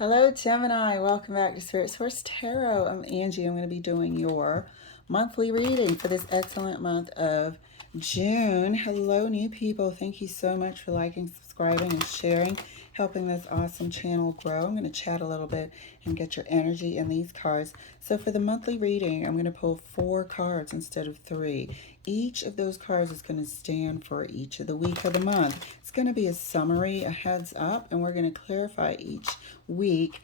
Hello, Gemini. Welcome back to Spirit Source Tarot. I'm Angie. I'm going to be doing your monthly reading for this excellent month of June. Hello, new people. Thank you so much for liking, subscribing, and sharing, helping this awesome channel grow. I'm going to chat a little bit and get your energy in these cards. So for the monthly reading, I'm going to pull 4 cards instead of 3. Each of those cards is going to stand for each of the week of the month. It's going to be a summary, a heads up, and we're going to clarify each week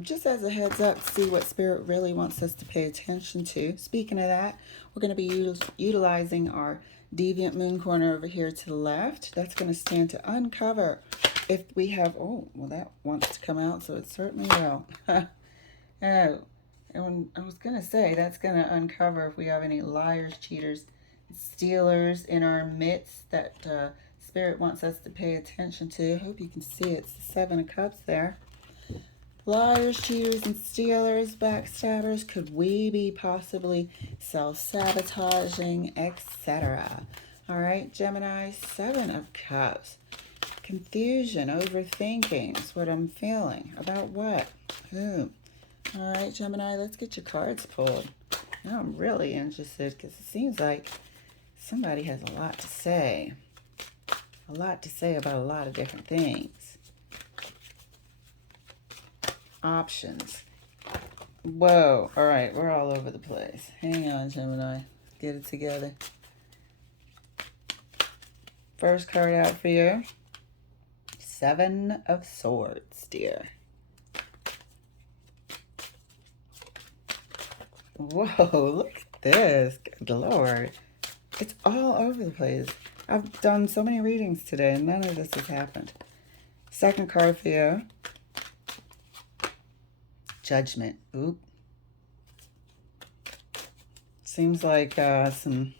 just as a heads up to see what Spirit really wants us to pay attention to. Speaking of that, we're going to be utilizing our deviant moon corner over here to the left. That's going to stand to uncover if we have, oh, well, that wants to come out, so it certainly will. Oh, and I was going to say that's going to uncover if we have any liars, cheaters, stealers in our midst that Spirit wants us to pay attention to. I hope you can see it's the 7 of Cups there. Liars, cheaters, and stealers, backstabbers. Could we be possibly self-sabotaging, etc.? All right, Gemini, 7 of Cups. Confusion, overthinking is what I'm feeling. About what? Whom? All right, Gemini, let's get your cards pulled. Now I'm really interested because it seems like somebody has a lot to say. A lot to say about a lot of different things. Options. Whoa. All right, we're all over the place. Hang on, Gemini. Get it together. First card out for you. 7 of Swords, dear. Whoa, look at this. Good Lord. It's all over the place. I've done so many readings today and none of this has happened. Second card for you. Judgment. Oop. Seems like some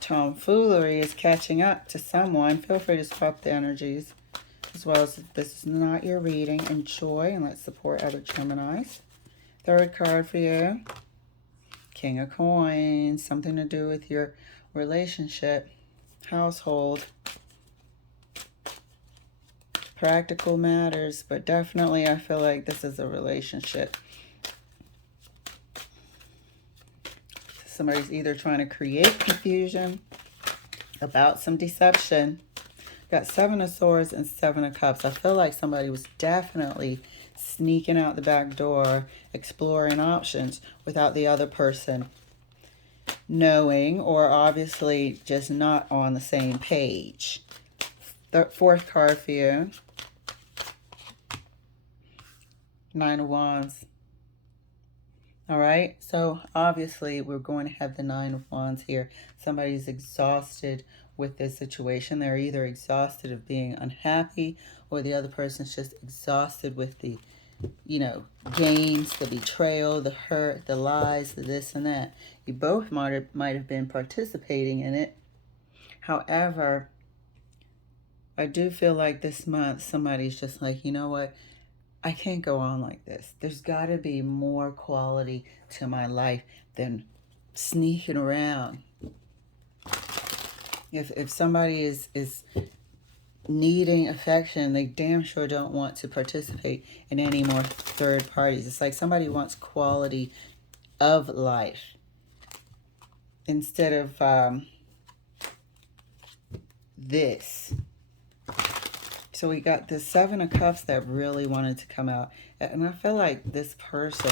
tomfoolery is catching up to someone. Feel free to swap the energies as well as if this is not your reading. Enjoy and let's support other Geminis. Third card for you. King of Coins. Something to do with your relationship, household, practical matters, but definitely I feel like this is a relationship. Somebody's either trying to create confusion about some deception. Got 7 of Swords and 7 of Cups. I feel like somebody was definitely sneaking out the back door, exploring options without the other person knowing, or obviously just not on the same page. Fourth card for you. 9 of Wands. All right, so obviously we're going to have the 9 of Wands here. Somebody's exhausted with this situation. They're either exhausted of being unhappy, or the other person's just exhausted with the, games, the betrayal, the hurt, the lies, the this and that. You both might have been participating in it. However, I do feel like this month somebody's just like, you know what? I can't go on like this. There's got to be more quality to my life than sneaking around. If somebody is needing affection, they damn sure don't want to participate in any more third parties. It's like somebody wants quality of life instead of this. So we got the 7 of Cups that really wanted to come out. And I feel like this person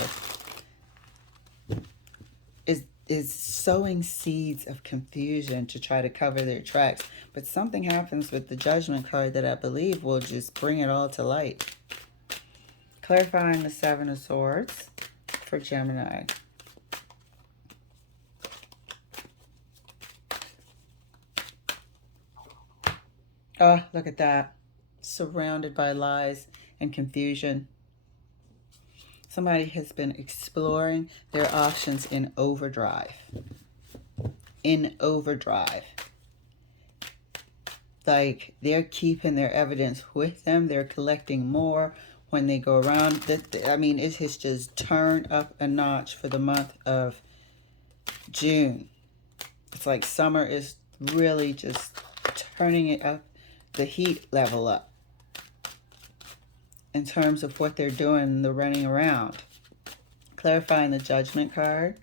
is sowing seeds of confusion to try to cover their tracks. But something happens with the Judgment card that I believe will just bring it all to light. Clarifying the 7 of Swords for Gemini. Oh, look at that. Surrounded by lies and confusion. Somebody has been exploring their options in overdrive. In overdrive. Like they're keeping their evidence with them. They're collecting more when they go around. I mean, it has just turned up a notch for the month of June. It's like summer is really just turning it up, the heat level up. in terms of what they're doing, the running around. Clarifying the Judgment card.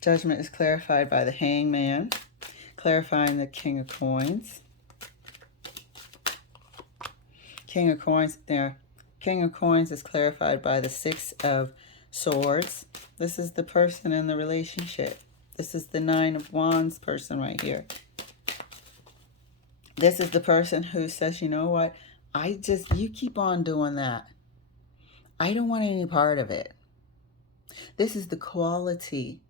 Judgment is clarified by the Hangman. Clarifying the King of Coins. King of Coins there. King of Coins is clarified by the Six of Swords. This is the person in the relationship. This is the Nine of Wands person right here. This is the person who says, you know what? You keep on doing that. I don't want any part of it. This is the quality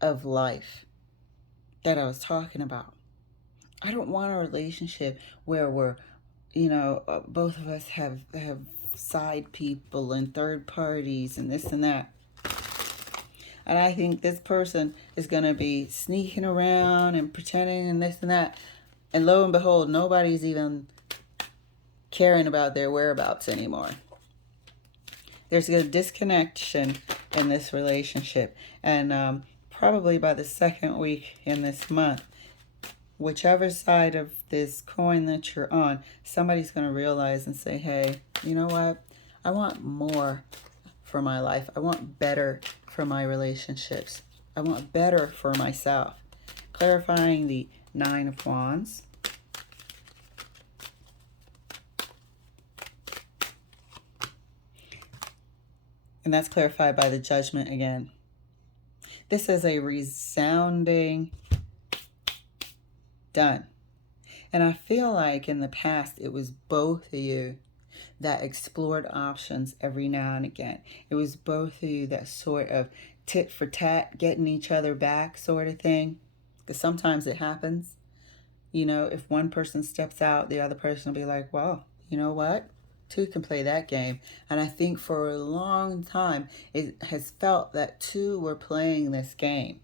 of life that I was talking about. I don't want a relationship where we're, both of us have side people and third parties and this and that. And I think this person is going to be sneaking around and pretending and this and that. And lo and behold, nobody's even caring about their whereabouts anymore. There's a disconnection in this relationship. And probably by the second week in this month, whichever side of this coin that you're on, somebody's going to realize and say, hey, you know what? I want more for my life. I want better for my relationships. I want better for myself. Clarifying the Nine of Wands. And that's clarified by the Judgment again. This is a resounding done. And I feel like in the past, it was both of you that explored options every now and again. It was both of you that sort of tit for tat, getting each other back sort of thing. Because sometimes it happens. If one person steps out, the other person will be like, well, you know what? Two can play that game. And I think for a long time, it has felt that two were playing this game.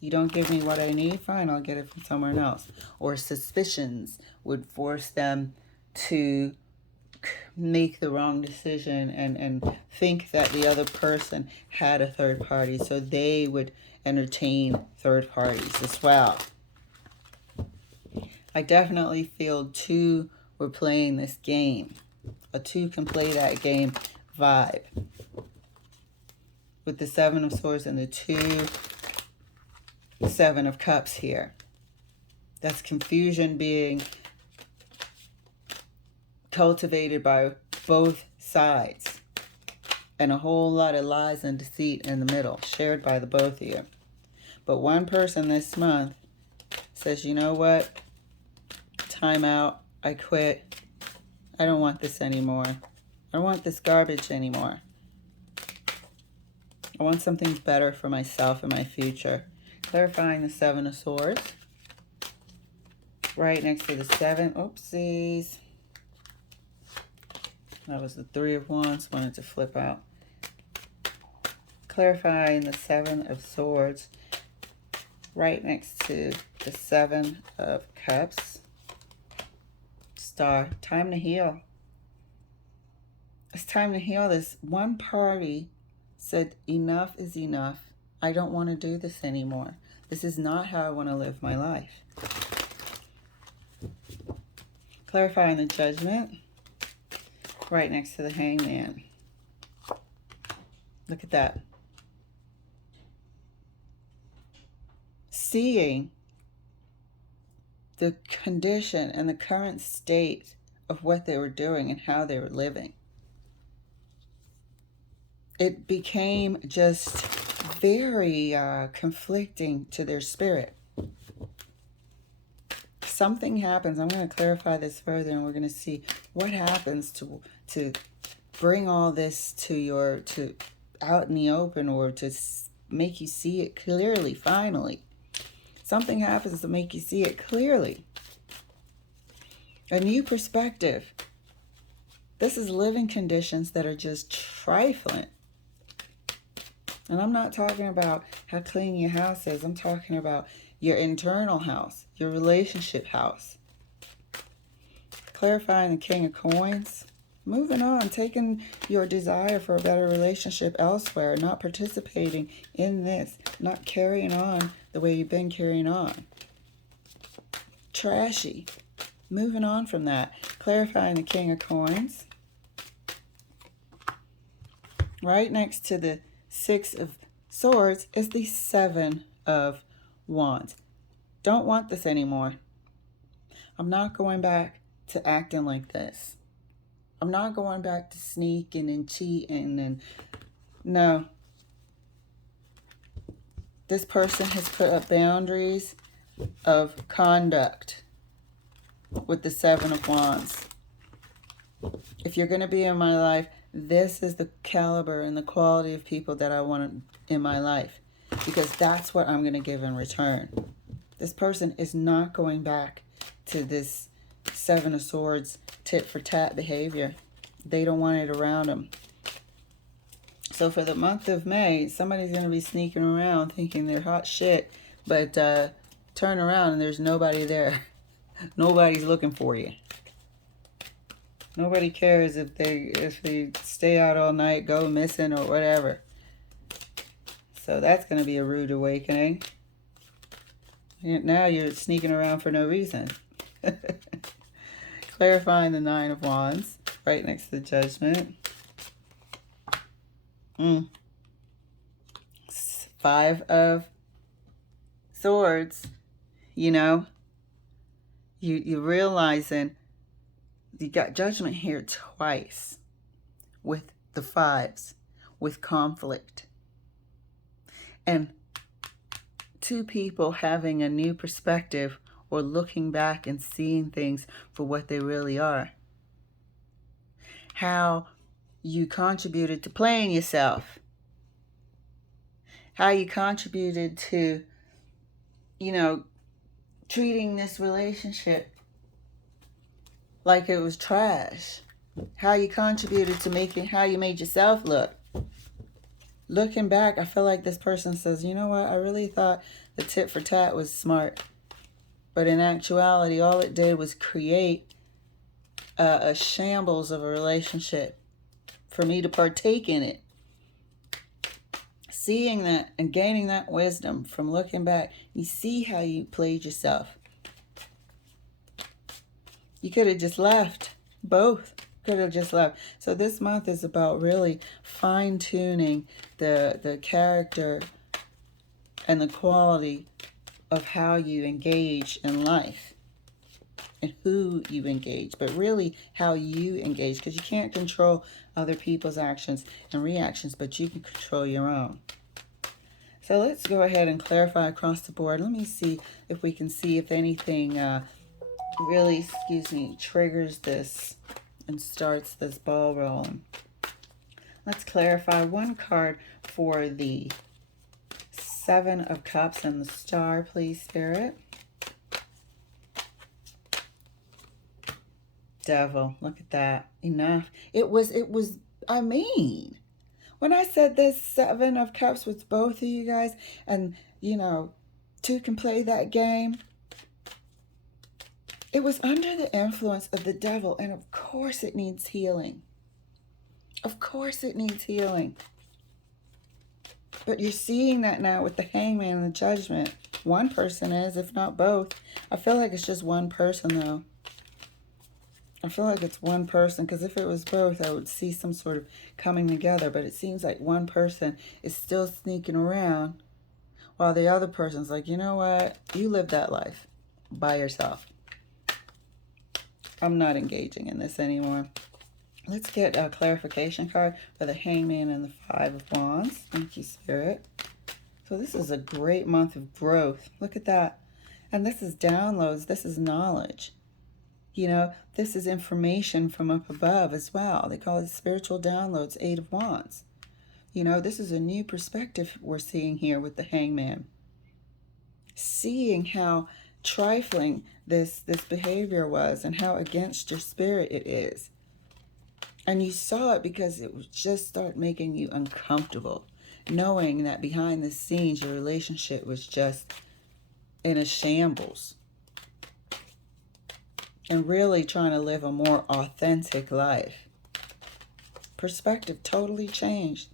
You don't give me what I need, fine, I'll get it from somewhere else. Or suspicions would force them to make the wrong decision and think that the other person had a third party, so they would entertain third parties as well. I definitely feel two were playing this game. A two can play that game vibe. With the Seven of Swords and the Seven of Cups here. That's confusion being cultivated by both sides. And a whole lot of lies and deceit in the middle, shared by the both of you. But one person this month says, you know what? Time out. I quit. I don't want this anymore. I don't want this garbage anymore. I want something better for myself and my future. Clarifying the Seven of Swords. Right next to the Seven. Oopsies. That was the Three of Wands. Wanted to flip out. Clarifying the Seven of Swords. Right next to the Seven of Cups. Star. Time to heal. It's time to heal this. One party said, enough is enough. I don't want to do this anymore. This is not how I want to live my life. Clarifying the Judgment. Right next to the Hangman. Look at that. Seeing the condition and the current state of what they were doing and how they were living. It became just very conflicting to their spirit. Something happens. I'm going to clarify this further, and we're going to see what happens to bring all this to out in the open, or to make you see it clearly. Finally, something happens to make you see it clearly. A new perspective. This is living conditions that are just trifling. And I'm not talking about how clean your house is. I'm talking about your internal house, your relationship house. Clarifying the King of Coins. Moving on, taking your desire for a better relationship elsewhere, not participating in this, not carrying on the way you've been carrying on. Trashy. Moving on from that. Clarifying the King of Coins. Right next to the Six of Swords is the Seven of Wands. Don't want this anymore. I'm not going back to acting like this. I'm not going back to sneaking and cheating and no. This person has put up boundaries of conduct with the Seven of Wands. If you're going to be in my life, this is the caliber and the quality of people that I want in my life, because that's what I'm going to give in return. This person is not going back to this Seven of Swords tit for tat behavior. They don't want it around them. So for the month of May, somebody's going to be sneaking around thinking they're hot shit, but turn around and there's nobody there. Nobody's looking for you. Nobody cares if they stay out all night, go missing, or whatever. So that's going to be a rude awakening. And now you're sneaking around for no reason. Clarifying the Nine of Wands, right next to the Judgment. Five of Swords. You know, you're realizing you got Judgment here twice with the fives, with conflict. And two people having a new perspective or looking back and seeing things for what they really are. How you contributed to playing yourself. How you contributed to, you know, treating this relationship like it was trash. How you contributed to making, how you made yourself look. Looking back, I feel like this person says, you know what, I really thought the tit for tat was smart. But in actuality, all it did was create a shambles of a relationship for me to partake in it. Seeing that and gaining that wisdom from looking back, you see how you played yourself. You could have just left. Both could have just left. So this month is about really fine-tuning the character and the quality of how you engage in life and who you engage, but really how you engage, because you can't control other people's actions and reactions, but you can control your own. So let's go ahead and clarify across the board. Let me see if we can see if anything really, triggers this and starts this ball rolling. Let's clarify one card for the Seven of Cups and the Star, please, Spirit. Devil, look at that. Enough. It was, I mean, when I said this Seven of Cups with both of you guys, and, you know, two can play that game, it was under the influence of the devil, and of course it needs healing. Of course it needs healing. But you're seeing that now with the Hangman and the Judgment. One person is, if not both. I feel like it's just one person, though. I feel like it's one person, because if it was both, I would see some sort of coming together. But it seems like one person is still sneaking around, while the other person's like, you know what? You live that life by yourself. I'm not engaging in this anymore. Let's get a clarification card for the Hangman and the Five of Wands. Thank you, Spirit. So this is a great month of growth. Look at that. And this is downloads. This is knowledge. You know, this is information from up above as well. They call it spiritual downloads, Eight of Wands. You know, this is a new perspective we're seeing here with the Hangman. Seeing how trifling this behavior was and how against your spirit it is. And you saw it because it would just start making you uncomfortable, knowing that behind the scenes your relationship was just in a shambles. And really trying to live a more authentic life. Perspective totally changed.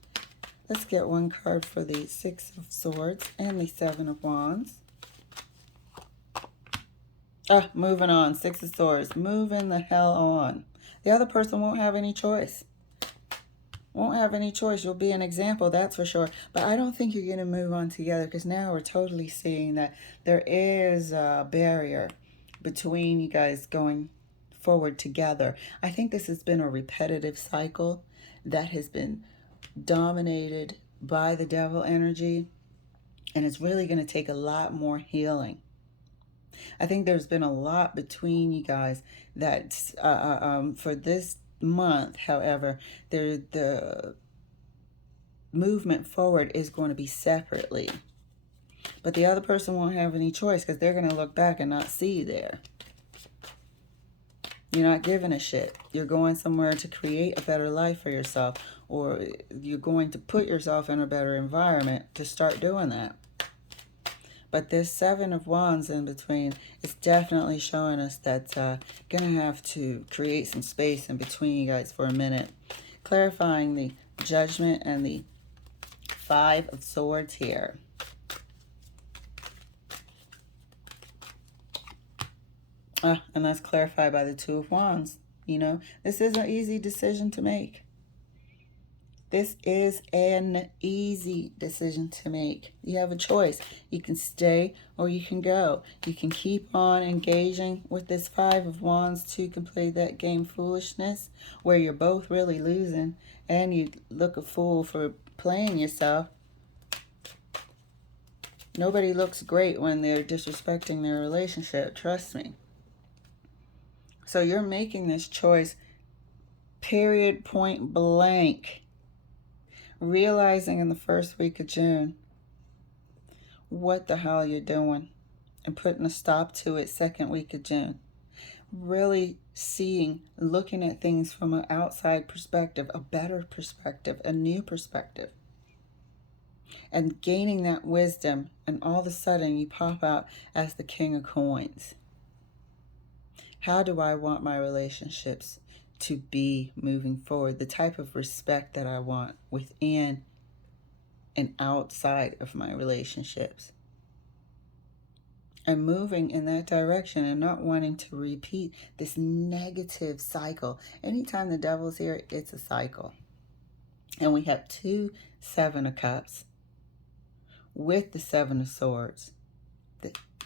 Let's get one card for the Six of Swords and the Seven of Wands. Moving on. Six of Swords. Moving the hell on. The other person won't have any choice. Won't have any choice. You'll be an example, that's for sure. But I don't think you're going to move on together, because now we're totally seeing that there is a barrier between you guys going forward together. I think this has been a repetitive cycle that has been dominated by the devil energy, and it's really going to take a lot more healing. I think there's been a lot between you guys that for this month, however, the movement forward is going to be separately. But the other person won't have any choice, because they're going to look back and not see you there. You're not giving a shit. You're going somewhere to create a better life for yourself, or you're going to put yourself in a better environment to start doing that. But this Seven of Wands in between is definitely showing us that going to have to create some space in between you guys for a minute. Clarifying the Judgment and the Five of Swords here. And that's clarified by the Two of Wands. You know, this is an easy decision to make. This is an easy decision to make. You have a choice. You can stay or you can go. You can keep on engaging with this Five of Wands to complete that game foolishness, where you're both really losing and you look a fool for playing yourself. Nobody looks great when they're disrespecting their relationship, trust me. So you're making this choice, period, point blank. Realizing in the first week of June what the hell you're doing, and putting a stop to it second week of June. Really seeing, looking at things from an outside perspective, a better perspective, a new perspective, and gaining that wisdom, and all of a sudden you pop out as the King of Coins. How do I want my relationships to be moving forward? The type of respect that I want within and outside of my relationships. And moving in that direction and not wanting to repeat this negative cycle. Anytime the devil's here, it's a cycle. And we have two Seven of Cups with the Seven of Swords.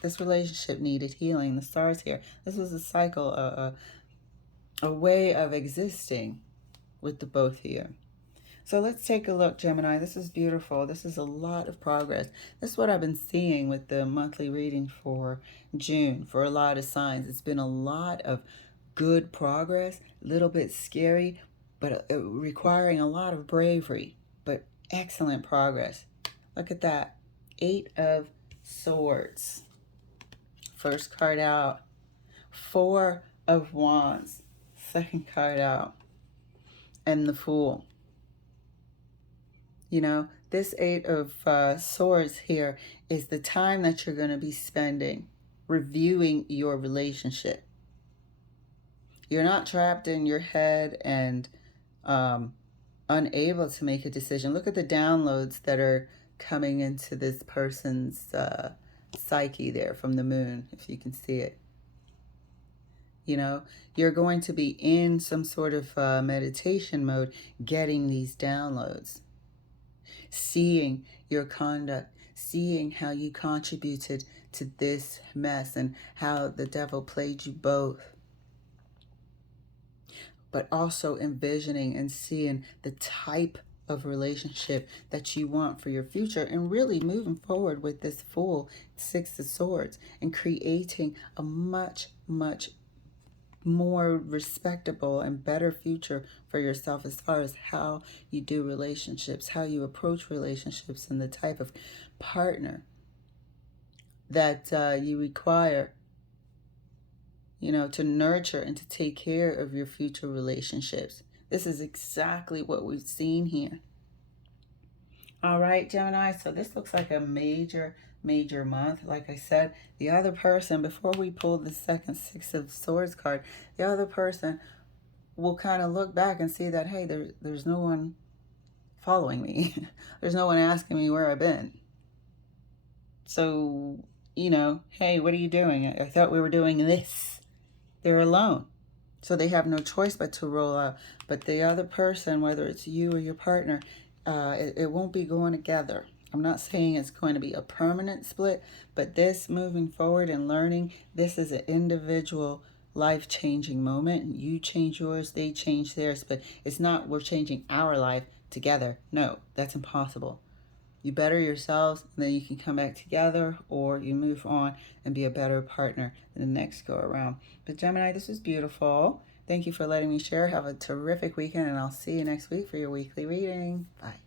This relationship needed healing. The stars here. This was a cycle, a way of existing with the both here. So let's take a look, Gemini. This is beautiful. This is a lot of progress. This is what I've been seeing with the monthly reading for June for a lot of signs. It's been a lot of good progress, a little bit scary, but requiring a lot of bravery, but excellent progress. Look at that. Eight of Swords. First card out. Four of Wands. Second card out. And the Fool. You know, this Eight of Swords here is the time that you're going to be spending reviewing your relationship. You're not trapped in your head and unable to make a decision. Look at the downloads that are coming into this person's psyche there from the moon, if you can see it. You know, you're going to be in some sort of meditation mode, getting these downloads, seeing your conduct, seeing how you contributed to this mess and how the devil played you both. But also envisioning and seeing the type of relationship that you want for your future, and really moving forward with this Fool, Six of Swords, and creating a much, much more respectable and better future for yourself as far as how you do relationships, how you approach relationships, and the type of partner that you require, you know, to nurture and to take care of your future relationships. This is exactly what we've seen here. All right, Gemini, so this looks like a major month. Like I said, the other person, before we pull the second Six of Swords card, the other person will kind of look back and see that, hey, there's no one following me. There's no one asking me where I've been. So hey, what are you doing? I thought we were doing this. They're alone. So they have no choice but to roll out. But the other person, whether it's you or your partner, it won't be going together. I'm not saying it's going to be a permanent split, but this moving forward and learning, this is an individual life-changing moment. You change yours, they change theirs, but it's not we're changing our life together. No, that's impossible. You better yourselves, and then you can come back together, or you move on and be a better partner in the next go around. But Gemini, this is beautiful. Thank you for letting me share. Have a terrific weekend, and I'll see you next week for your weekly reading. Bye.